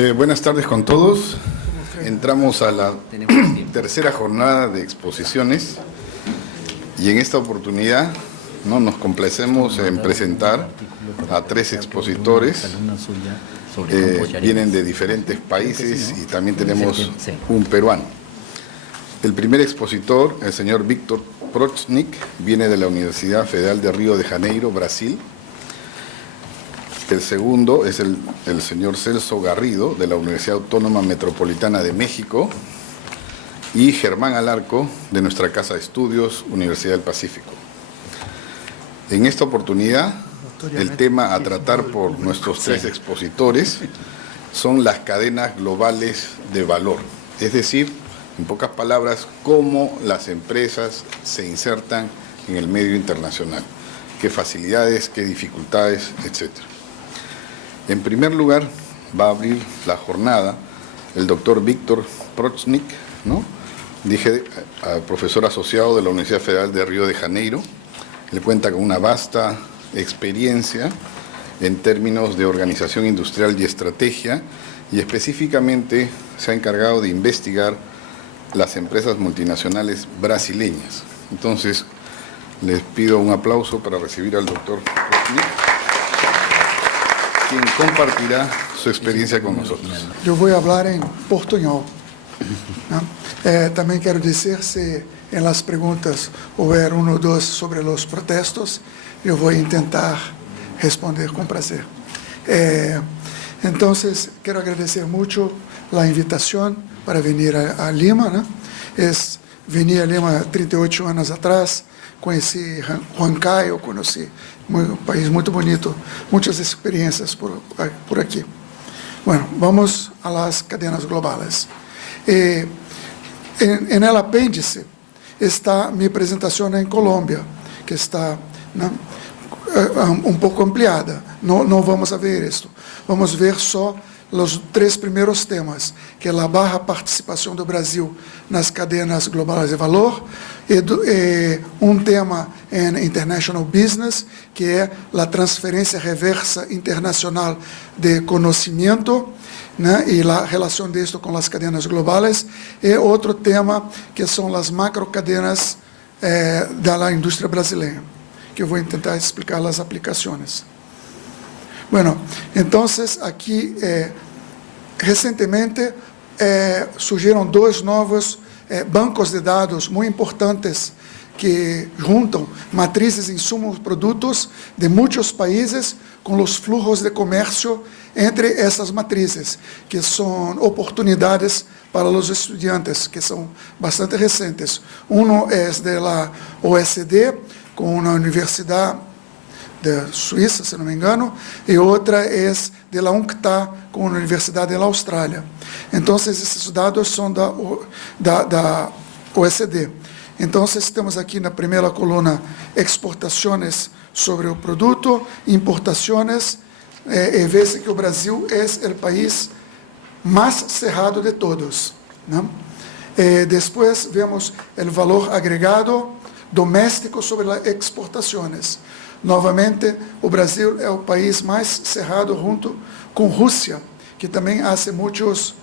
Buenas tardes con todos. Entramos a la tercera jornada de exposiciones y en esta oportunidad nos complacemos en presentar a tres expositores. Vienen de diferentes países y también tenemos un peruano. El primer expositor, el señor Víctor Prochnik, viene de la Universidad Federal de Río de Janeiro, Brasil. El segundo es el señor Celso Garrido, de la Universidad Autónoma Metropolitana de México, y Germán Alarco, de nuestra Casa de Estudios, Universidad del Pacífico. En esta oportunidad, el tema a tratar por nuestros tres expositores son las cadenas globales de valor, es decir, en pocas palabras, cómo las empresas se insertan en el medio internacional, qué facilidades, qué dificultades, etc. En primer lugar, va a abrir la jornada el doctor Víctor Prochnik, profesor asociado de la Universidad Federal de Río de Janeiro. Él cuenta con una vasta experiencia en términos de organización industrial y estrategia, y específicamente se ha encargado de investigar las empresas multinacionales brasileñas. Entonces, les pido un aplauso para recibir al doctor Prochnik, quien compartirá su experiencia con nosotros. Eu vou falar em portunhol. Também quero dizer, se em las perguntas houver um ou dois sobre os protestos, eu vou tentar responder com prazer. Então, quero agradecer muito a invitação para vir a Lima. Vim a Lima 38 anos atrás, conheci Huancayo, conheci um país muito bonito, muitas experiências por aqui. Bueno, vamos a las cadenas globales. En el apéndice está mi presentación en Colombia, que está un poco ampliada. No vamos a ver esto. Vamos ver só os três primeiros temas, que é a baixa participação do Brasil nas cadenas globais de valor, e um tema em International Business, que é a transferência reversa internacional de conhecimento, e a relação disto com as cadenas globais, e outro tema que são as macrocadenas da indústria brasileira, que eu vou tentar explicar as aplicações. Bueno, entonces aquí recentemente surgiram dois novos bancos de dados muito importantes que juntam matrizes, insumos, produtos de muitos países com os fluxos de comércio entre essas matrizes, que são oportunidades para os estudantes, que são bastante recentes. Um é da OECD, com uma universidade de Suíça, se não me engano, e outra é de la UNCTAD, com a Universidade da Austrália. Então, esses dados são da OECD. Então, temos aqui na primeira coluna exportações sobre o produto, importações, e vê-se que o Brasil é o país mais cerrado de todos. Depois, vemos o valor agregado doméstico sobre as exportações. Novamente, o Brasil é o país mais cerrado junto com Rússia, que também faz muitos,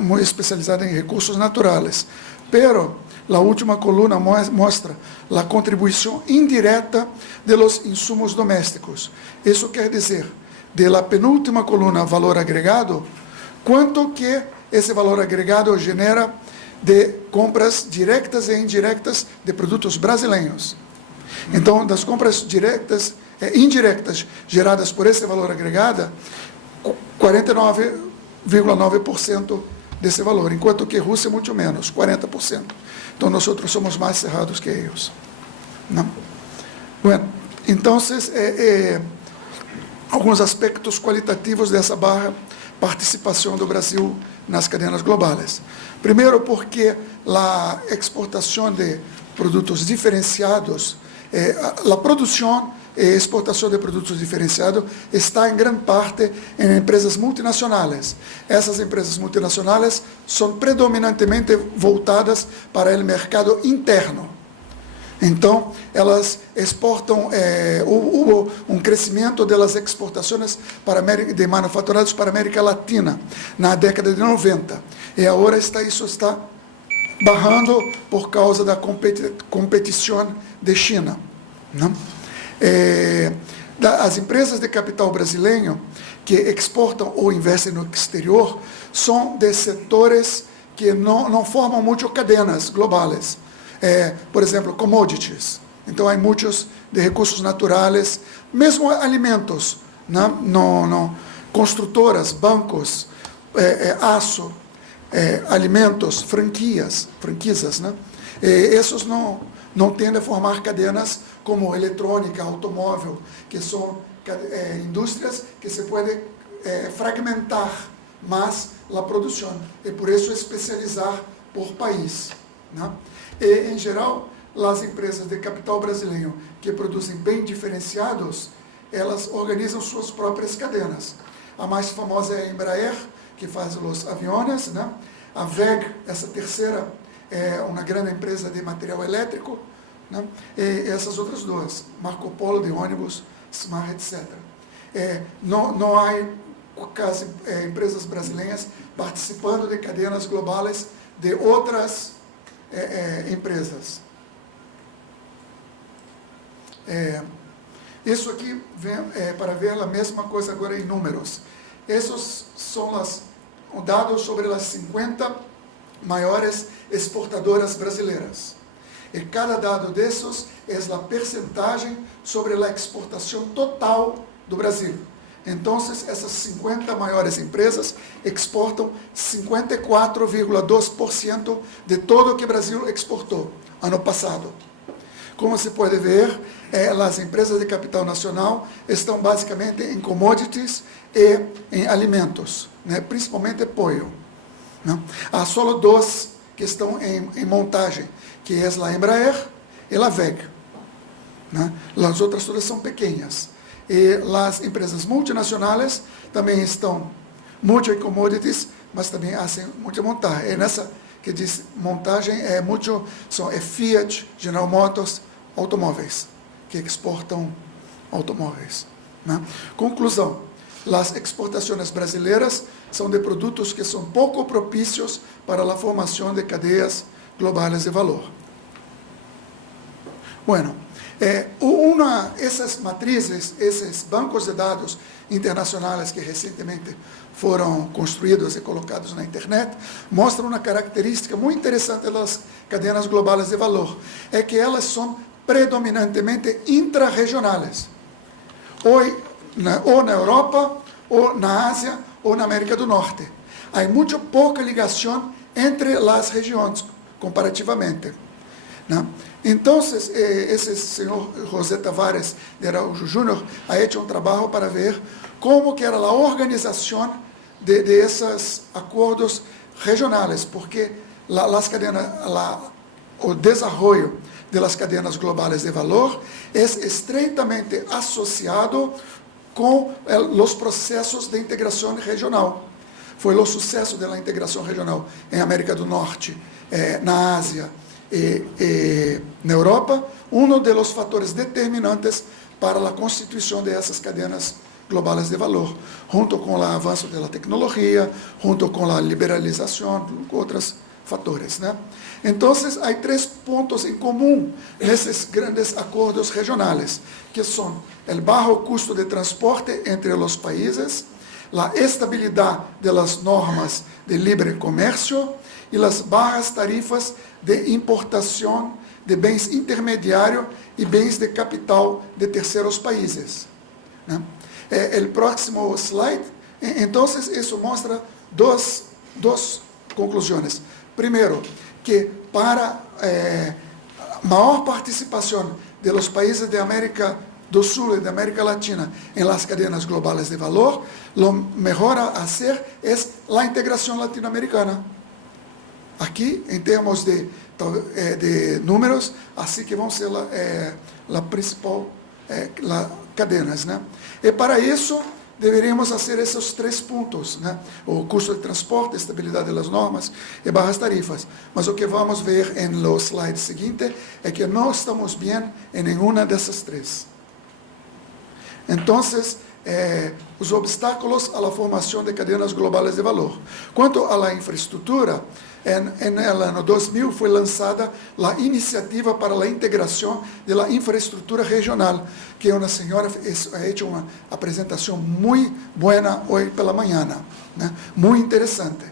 muito especializado em recursos naturais. Pero, a última coluna mostra a contribuição indireta de los insumos domésticos. Isso quer dizer, de la penúltima coluna, valor agregado, quanto que esse valor agregado genera de compras diretas e indiretas de produtos brasileiros. Então, das compras diretas e indiretas geradas por esse valor agregado, 49,9% desse valor, enquanto que Rússia muito menos, 40%. Então, nós somos mais cerrados que eles. Bueno, então, alguns aspectos qualitativos dessa baixa participação do Brasil nas cadenas globais. Primeiro, porque a exportação de produtos diferenciados, a produção e exportação de produtos diferenciados está em grande parte em empresas multinacionais. Essas empresas multinacionais são predominantemente voltadas para o mercado interno. Então, elas exportam, houve um crescimento das exportações de manufaturados para a América Latina na década de 90. E agora isso está barrando por causa da competição de China. Né? As empresas de capital brasileiro que exportam ou investem no exterior são de setores que não formam muito cadenas globais. Por exemplo, commodities. Então, há muitos de recursos naturais, mesmo alimentos, né? Construtoras, bancos, aço, alimentos, franquias, né? Esses não tendem a formar cadenas como eletrônica, automóvel, que são indústrias que se podem fragmentar mais a produção, e por isso especializar por país. Né? E, em geral, as empresas de capital brasileiro que produzem bem diferenciados, elas organizam suas próprias cadenas. A mais famosa é a Embraer, que faz os aviões, né? A WEG, essa terceira, é uma grande empresa de material elétrico, né? E essas outras duas, Marco Polo de ônibus, Smart, etc. Não há empresas brasileiras participando de cadenas globais de outras empresas. Isso aqui para ver a mesma coisa agora em números. Esses são os dados sobre as 50 maiores exportadoras brasileiras. E cada dado desses é a percentagem sobre a exportação total do Brasil. Então, essas 50 maiores empresas exportam 54,2% de tudo o que o Brasil exportou ano passado. Como se pode ver, as empresas de capital nacional estão basicamente em commodities e em alimentos, né? Principalmente pollo. Né? Há só duas que estão em montagem, que é a Embraer e a WEG. Né? As outras todas são pequenas. E as empresas multinacionais também estão muito em commodities, mas também fazem muita montagem. E nessa que diz montagem, são Fiat, General Motors, automóveis, que exportam automóveis. Né? Conclusão, as exportações brasileiras são de produtos que são pouco propícios para a formação de cadeias globais de valor. Bueno, essas matrizes, esses bancos de dados internacionais que recentemente foram construídos e colocados na internet, mostram uma característica muito interessante das cadenas globais de valor, é que elas são predominantemente intrarregionais, ou na Europa, ou na Ásia, ou na América do Norte. Há muito pouca ligação entre as regiões, comparativamente. Né? Então, esse senhor José Tavares de Araújo Júnior ha hecho um trabalho para ver como que era a organização de esses acordos regionais, porque o desenvolvimento das cadenas globais de valor é estreitamente associado com os processos de integração regional. Foi o sucesso da integração regional em América do Norte, na Ásia, na Europa, um dos fatores determinantes para a constituição dessas cadenas globais de valor, junto com o avanço da tecnologia, junto com a liberalização, com outros fatores. Né? Então, há 3 pontos em comum nesses grandes acordos regionais, que são o baixo custo de transporte entre os países, a estabilidade das normas de livre comércio e as baixas tarifas de importação de bens intermediários e bens de capital de terceiros países. Né? O próximo slide, então, isso mostra duas conclusões. Primeiro, que para maior participação dos países da América do Sul e da América Latina em las cadenas globais de valor, lo mejor a hacer es la integración latinoamericana. Aqui, em termos de números, assim que vão ser a principal cadenas. Né? E para isso, deveríamos fazer esses 3 pontos, né? O custo de transporte, estabilidade das normas e baixas tarifas. Mas o que vamos ver em los slides seguintes é que não estamos bem em nenhuma dessas 3. Então, os obstáculos à formação de cadenas globais de valor. Quanto à infraestrutura, en el ano 2000 foi lançada a iniciativa para a integração da infraestrutura regional, que uma senhora ha hecho uma apresentação muito boa hoje pela manhã, né? Muito interessante.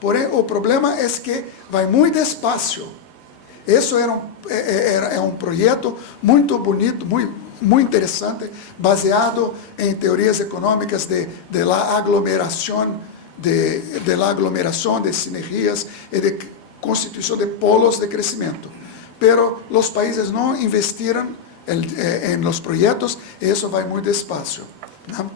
Porém, o problema é que vai muito despacio. Isso é um projeto muito bonito, muito interessante, baseado em teorias econômicas de la aglomeração, de la aglomeração de sinergias e de constituição de polos de crescimento. Pero os países não investiram em los projetos e isso vai muito despacio, né?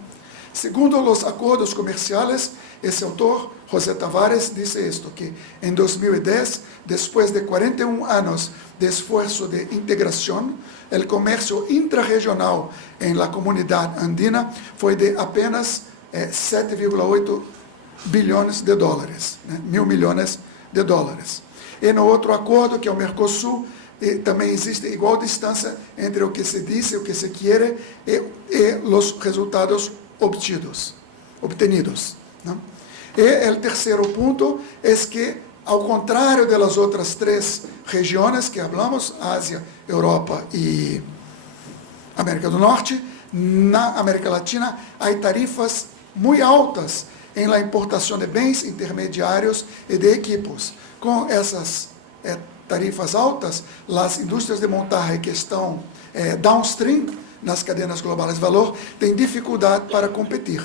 Segundo os acordos comerciais, esse autor, José Tavares, disse isto, que em 2010, depois de 41 anos de esforço de integração, o comércio intrarregional em la comunidade andina foi de apenas 7,8 bilhões de dólares, né? $1.000 milhões. E no outro acordo, que é o Mercosul, também existe igual distância entre o que se diz, o que se quer e os resultados obtenidos, né? E o terceiro ponto é que, ao contrário das outras 3 regiões que falamos, Ásia, Europa e América do Norte, na América Latina há tarifas muito altas em la importação de bens intermediários e de equipos. Com essas tarifas altas, as indústrias de montagem que estão downstream nas cadenas globais de valor têm dificuldade para competir,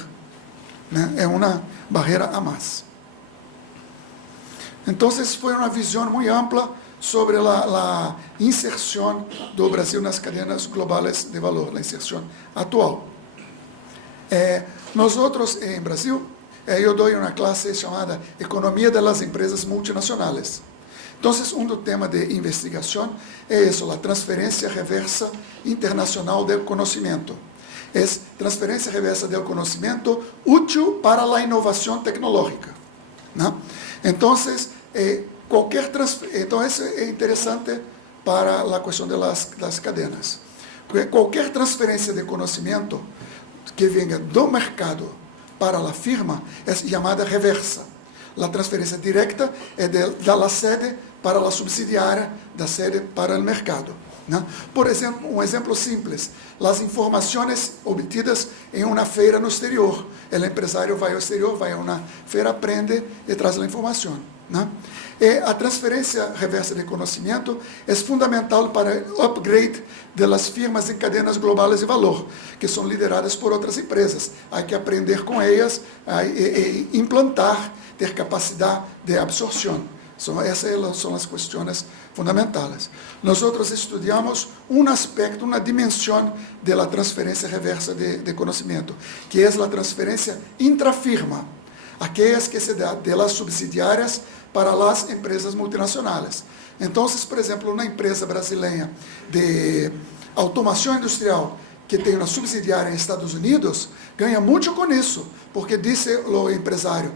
né? É uma barreira a mais. Então, foi uma visão muito ampla sobre a inserção do Brasil nas cadenas globais de valor, a inserção atual. Nós outros, em Brasil, eu dou uma classe chamada Economia das Empresas Multinacionais. Então, um tema de investigação é isso, a transferência reversa internacional do conhecimento. É transferência reversa do conhecimento útil para a inovação tecnológica, né? Então, então isso é interessante para a questão das cadenas. Porque qualquer transferência de conhecimento que venha do mercado para a firma é chamada reversa. A transferência direta é da sede para a subsidiária, da sede para o mercado, né? Por exemplo, um exemplo simples, as informações obtidas em uma feira no exterior. O empresário vai ao exterior, vai a uma feira, aprende e traz a informação, né? E a transferência reversa de conhecimento é fundamental para o upgrade das firmas em cadenas globais de valor, que são lideradas por outras empresas. Há que aprender com elas e implantar, ter capacidade de absorção. Essas são as questões fundamentais. Nós estudamos um aspecto, uma dimensão da transferência reversa de conhecimento, que é a transferência intrafirma, aquelas que se dá de las subsidiárias para as empresas multinacionais. Então, por exemplo, uma empresa brasileira de automação industrial que tem uma subsidiária em Estados Unidos, ganha muito com isso, porque disse o empresário,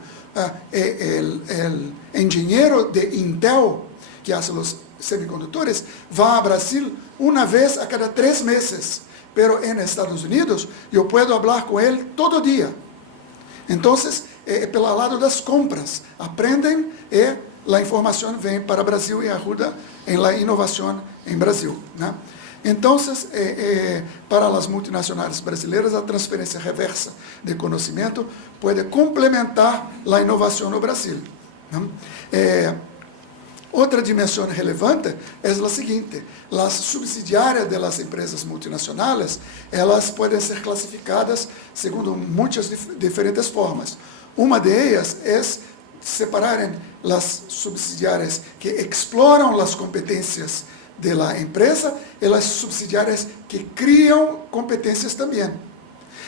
o engenheiro de Intel, que faz os semicondutores, vai ao Brasil uma vez a cada 3 meses, pero em Estados Unidos eu posso falar com ele todo dia. Então, pelo lado das compras, aprendem e a informação vem para o Brasil e ajuda em la inovação em Brasil, né? Então, para as multinacionais brasileiras, a transferência reversa de conhecimento pode complementar a inovação no Brasil, né? Outra dimensão relevante é a seguinte: as subsidiárias das empresas multinacionais, elas podem ser classificadas segundo muitas diferentes formas. Uma delas é separarem as subsidiárias que exploram as competências da empresa e as subsidiárias que criam competências também.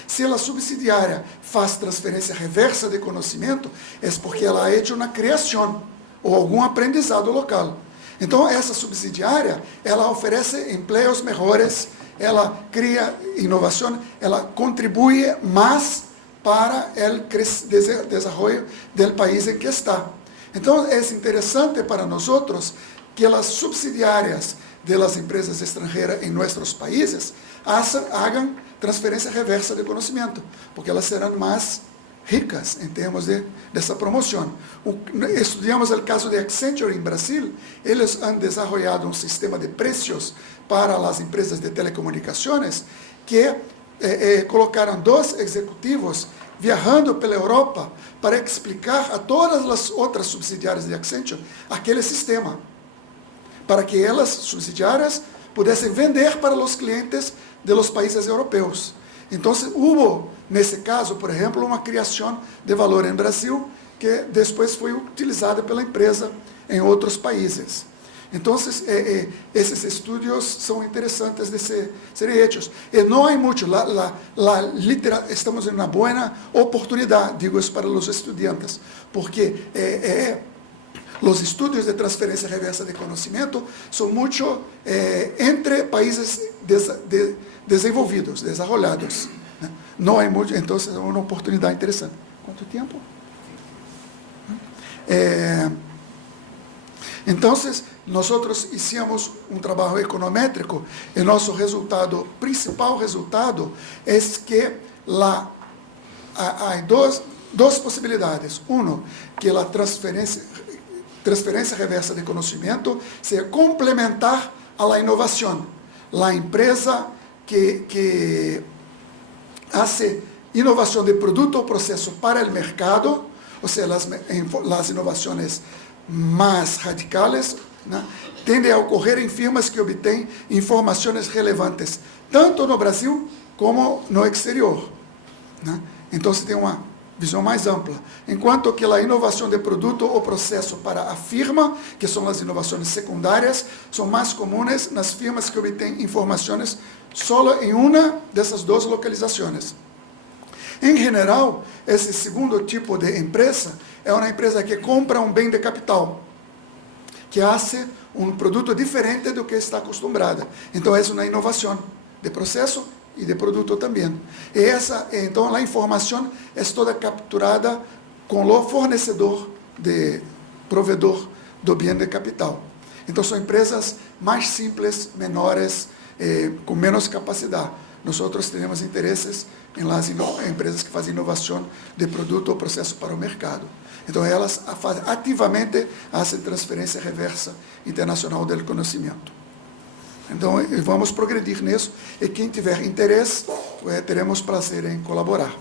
Se a subsidiária faz transferência reversa de conhecimento, é porque ela ha hecho uma criação ou algum aprendizado local. Então, essa subsidiária, ela oferece empregos melhores, ela cria inovação, ela contribui mais para el desarrollo del país en que está. Entonces, es interesante para nosotros que las subsidiarias de las empresas extranjeras en nuestros países hagan transferencia reversa de conocimiento, porque elas serão mais ricas em termos dessa promoção. Estudamos o caso de Accenture em Brasil. Eles han desenvolvido um sistema de preços para as empresas de telecomunicações que colocaram 2 executivos viajando pela Europa para explicar a todas as outras subsidiárias de Accenture aquele sistema, para que elas, subsidiárias, pudessem vender para os clientes de los países europeus. Então, houve, nesse caso, por exemplo, uma criação de valor em Brasil que depois foi utilizada pela empresa em outros países. Então, esses estudos são interessantes de serem hechos. E não há muito, estamos em uma boa oportunidade, digo isso para os estudantes, porque os estudos de transferência reversa de conhecimento são muito entre países desenvolvidos, desarrollados. Não há muito, então é uma oportunidade interessante. Quanto tempo? Então, nós hicimos um trabalho econométrico e nosso resultado, principal resultado, é que há duas possibilidades. Que a transferência reversa de conhecimento seja complementar a la inovação. A empresa que hace inovação de produto ou processo para o mercado, ou seja, as inovações mais radicales, tende a ocorrer em firmas que obtêm informações relevantes, tanto no Brasil como no exterior. Então, você tem uma visão mais ampla. Enquanto que a inovação de produto ou processo para a firma, que são as inovações secundárias, são mais comuns nas firmas que obtêm informações só em uma dessas 2 localizações. Em geral, esse segundo tipo de empresa é uma empresa que compra um bem de capital, que hace um produto diferente do que está acostumbrada. Então, é uma inovação de processo e de produto também. Então, a informação é toda capturada com o fornecedor, provedor do bem de capital. Então, são empresas mais simples, menores, com menos capacidade. Nós temos interesses em empresas que fazem inovação de produto ou processo para o mercado. Então, elas ativamente fazem transferência reversa internacional do conhecimento. Então, vamos progredir nisso, e quem tiver interesse, teremos prazer em colaborar.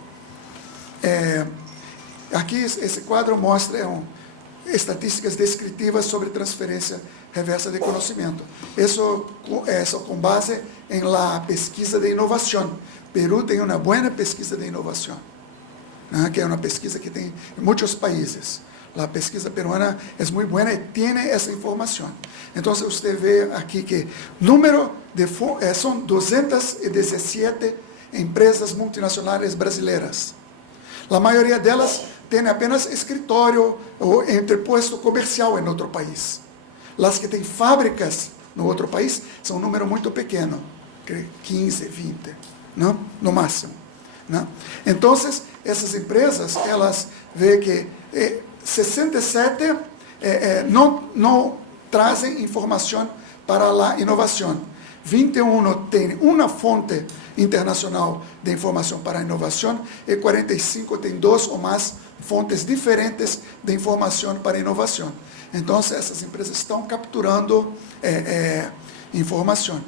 Aqui, esse quadro mostra estatísticas descritivas sobre transferência reversa de conhecimento. Isso com base em la pesquisa de inovação. Peru tem uma boa pesquisa de inovação, que é uma pesquisa que tem em muitos países. A pesquisa peruana é muito boa e tem essa informação. Então, você vê aqui que são 217 empresas multinacionais brasileiras. A maioria delas tem apenas escritório ou entreposto comercial em outro país. As que têm fábricas no outro país são um número muito pequeno, 15, 20, não? No máximo. Não? Então, essas empresas, elas veem que 67 não trazem informação para a inovação. 21 tem uma fonte internacional de informação para a inovação e 45 tem 2 ou mais fontes diferentes de informação para a inovação. Então, essas empresas estão capturando informação.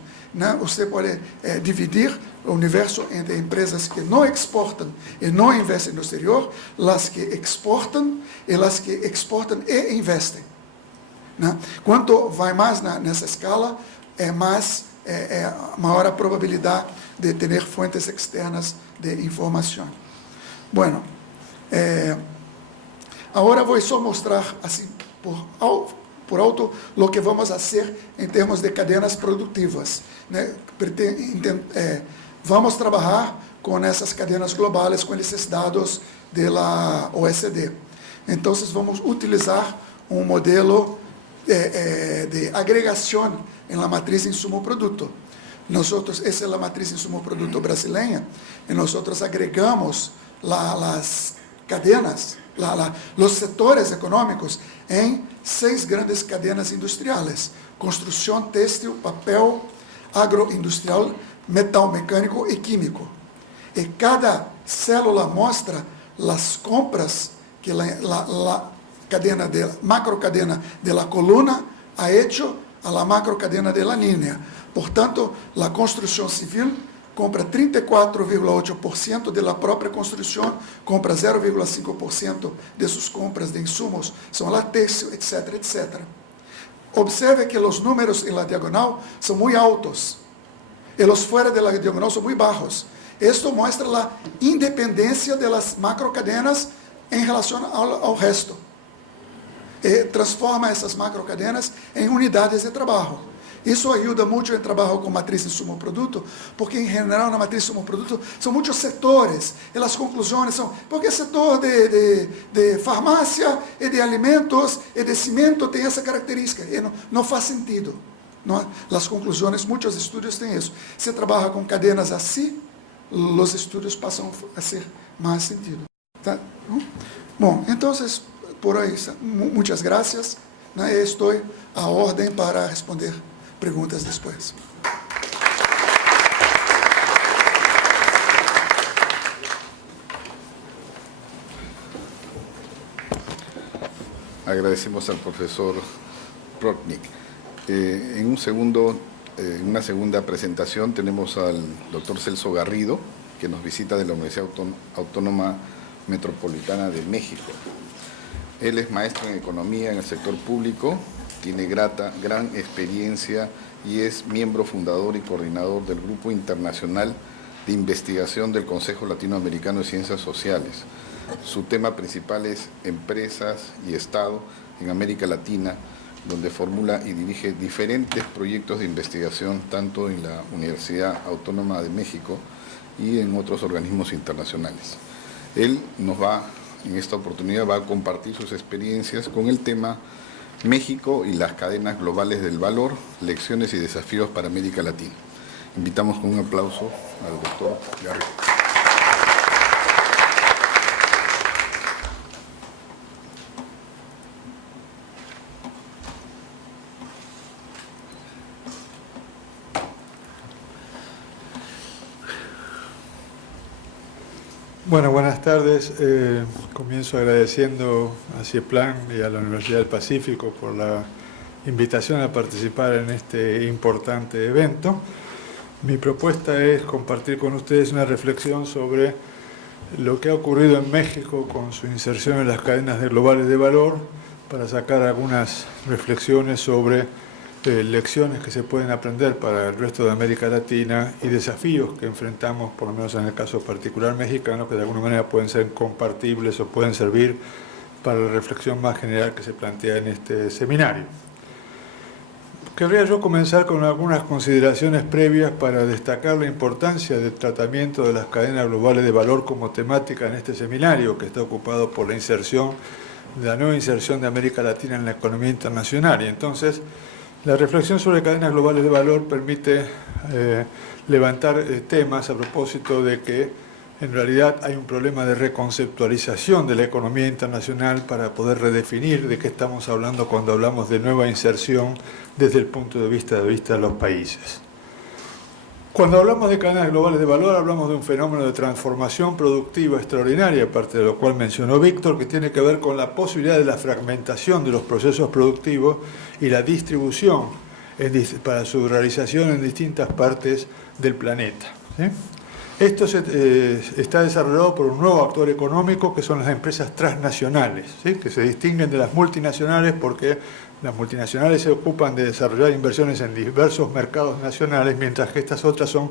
Você pode dividir o universo entre empresas que não exportam e não investem no exterior, as que exportam e as que exportam e investem. Quanto vai mais nessa escala, maior a probabilidade de ter fontes externas de informação. Bueno, agora vou só mostrar assim por alto o que vamos fazer em termos de cadenas produtivas. Vamos trabalhar com essas cadenas globais, com esses dados da OECD. Então, vamos utilizar um modelo de agregação em la matriz insumo-produto. Essa é a matriz insumo-produto brasileira, e nós agregamos las cadenas, los sectores económicos en 6 grandes cadenas industriales: construcción, textil, papel, agroindustrial, metal mecánico y químico. Y cada célula muestra las compras que la macro cadena de la columna ha hecho a la macro cadena de la línea. Por tanto, la construcción civil compra 34,8% de la própria construção, compra 0,5% de suas compras de insumos, são lá texto, etc, etc. Observe que os números em la diagonal são muito altos e os fora de la diagonal são muito baixos. Isto mostra a independência das macrocadenas em relação ao resto. E transforma essas macrocadenas em unidades de trabalho. Isso ajuda muito em trabalho com matriz insumo-produto, porque em geral na matriz insumo-produto são muitos setores, e as conclusões são, porque o setor de farmácia e de alimentos e de cimento tem essa característica, e não faz sentido. Não, as conclusões, muitos estudos têm isso. Se trabalha com cadenas assim, os estudos passam a ser mais sentido. Tá? Bom, então, por aí, muitas graças. Estou à ordem para responder preguntas después. Agradecemos al profesor Plotnik. En una segunda presentación tenemos al doctor Celso Garrido, que nos visita de la Universidad Autónoma Metropolitana de México. Él es maestro en economía en el sector público, tiene gran experiencia y es miembro fundador y coordinador del Grupo Internacional de Investigación del Consejo Latinoamericano de Ciencias Sociales. Su tema principal es Empresas y Estado en América Latina, donde formula y dirige diferentes proyectos de investigación tanto en la Universidad Autónoma de México y en otros organismos internacionales. Él en esta oportunidad va a compartir sus experiencias con el tema México y las cadenas globales del valor, lecciones y desafíos para América Latina. Invitamos con un aplauso al doctor Garrido. Bueno, buenas tardes. Comienzo agradeciendo a CIEPLAN y a la Universidad del Pacífico por la invitación a participar en este importante evento. Mi propuesta es compartir con ustedes una reflexión sobre lo que ha ocurrido en México con su inserción en las cadenas globales de valor, para sacar algunas reflexiones sobre lecciones que se pueden aprender para el resto de América Latina y desafíos que enfrentamos, por lo menos en el caso particular mexicano, que de alguna manera pueden ser compartibles o pueden servir para la reflexión más general que se plantea en este seminario. Querría yo comenzar con algunas consideraciones previas para destacar la importancia del tratamiento de las cadenas globales de valor como temática en este seminario, que está ocupado por la nueva inserción de América Latina en la economía internacional. Y entonces, la reflexión sobre cadenas globales de valor permite levantar temas a propósito de que en realidad hay un problema de reconceptualización de la economía internacional para poder redefinir de qué estamos hablando cuando hablamos de nueva inserción desde el punto de vista de los países. Cuando hablamos de cadenas globales de valor, hablamos de un fenómeno de transformación productiva extraordinaria, aparte de lo cual mencionó Víctor, que tiene que ver con la posibilidad de la fragmentación de los procesos productivos y la distribución para su realización en distintas partes del planeta. ¿Sí? Esto está desarrollado por un nuevo actor económico, que son las empresas transnacionales, ¿sí? Que se distinguen de las multinacionales porque las multinacionales se ocupan de desarrollar inversiones en diversos mercados nacionales, mientras que estas otras son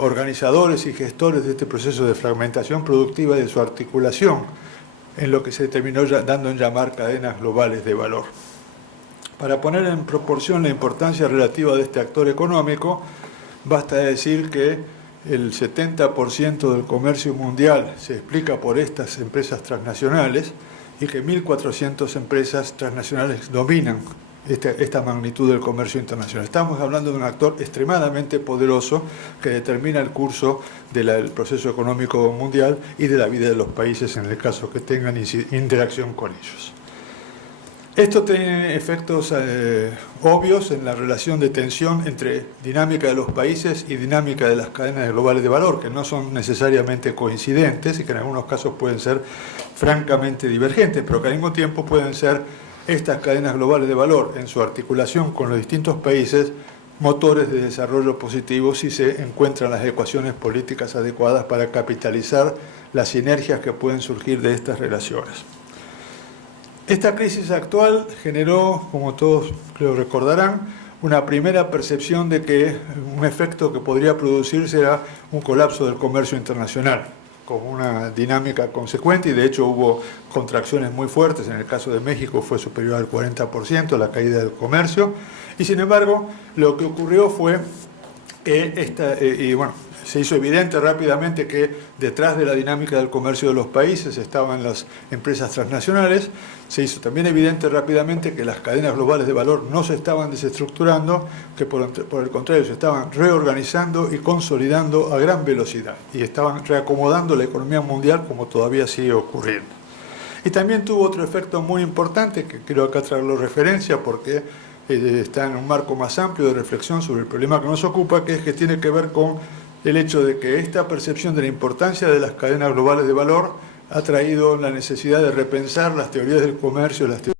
organizadores y gestores de este proceso de fragmentación productiva y de su articulación, en lo que se terminó dando en llamar cadenas globales de valor. Para poner en proporción la importancia relativa de este actor económico, basta decir que el 70% del comercio mundial se explica por estas empresas transnacionales y que 1.400 empresas transnacionales dominan esta magnitud del comercio internacional. Estamos hablando de un actor extremadamente poderoso que determina el curso del proceso económico mundial y de la vida de los países en el caso que tengan interacción con ellos. Esto tiene efectos obvios en la relación de tensión entre dinámica de los países y dinámica de las cadenas globales de valor, que no son necesariamente coincidentes y que en algunos casos pueden ser francamente divergentes, pero que al mismo tiempo pueden ser estas cadenas globales de valor en su articulación con los distintos países motores de desarrollo positivo si se encuentran las ecuaciones políticas adecuadas para capitalizar las sinergias que pueden surgir de estas relaciones. Esta crisis actual generó, como todos creo recordarán, una primera percepción de que un efecto que podría producirse era un colapso del comercio internacional, con una dinámica consecuente, y de hecho hubo contracciones muy fuertes. En el caso de México fue superior al 40% la caída del comercio, y sin embargo lo que ocurrió fue que se hizo evidente rápidamente que detrás de la dinámica del comercio de los países estaban las empresas transnacionales. Se hizo también evidente rápidamente que las cadenas globales de valor no se estaban desestructurando, que por el contrario se estaban reorganizando y consolidando a gran velocidad y estaban reacomodando la economía mundial como todavía sigue ocurriendo. Y también tuvo otro efecto muy importante que quiero acá traerlo referencia porque está en un marco más amplio de reflexión sobre el problema que nos ocupa, que es que tiene que ver con el hecho de que esta percepción de la importancia de las cadenas globales de valor ha traído la necesidad de repensar las teorías del comercio, las teorías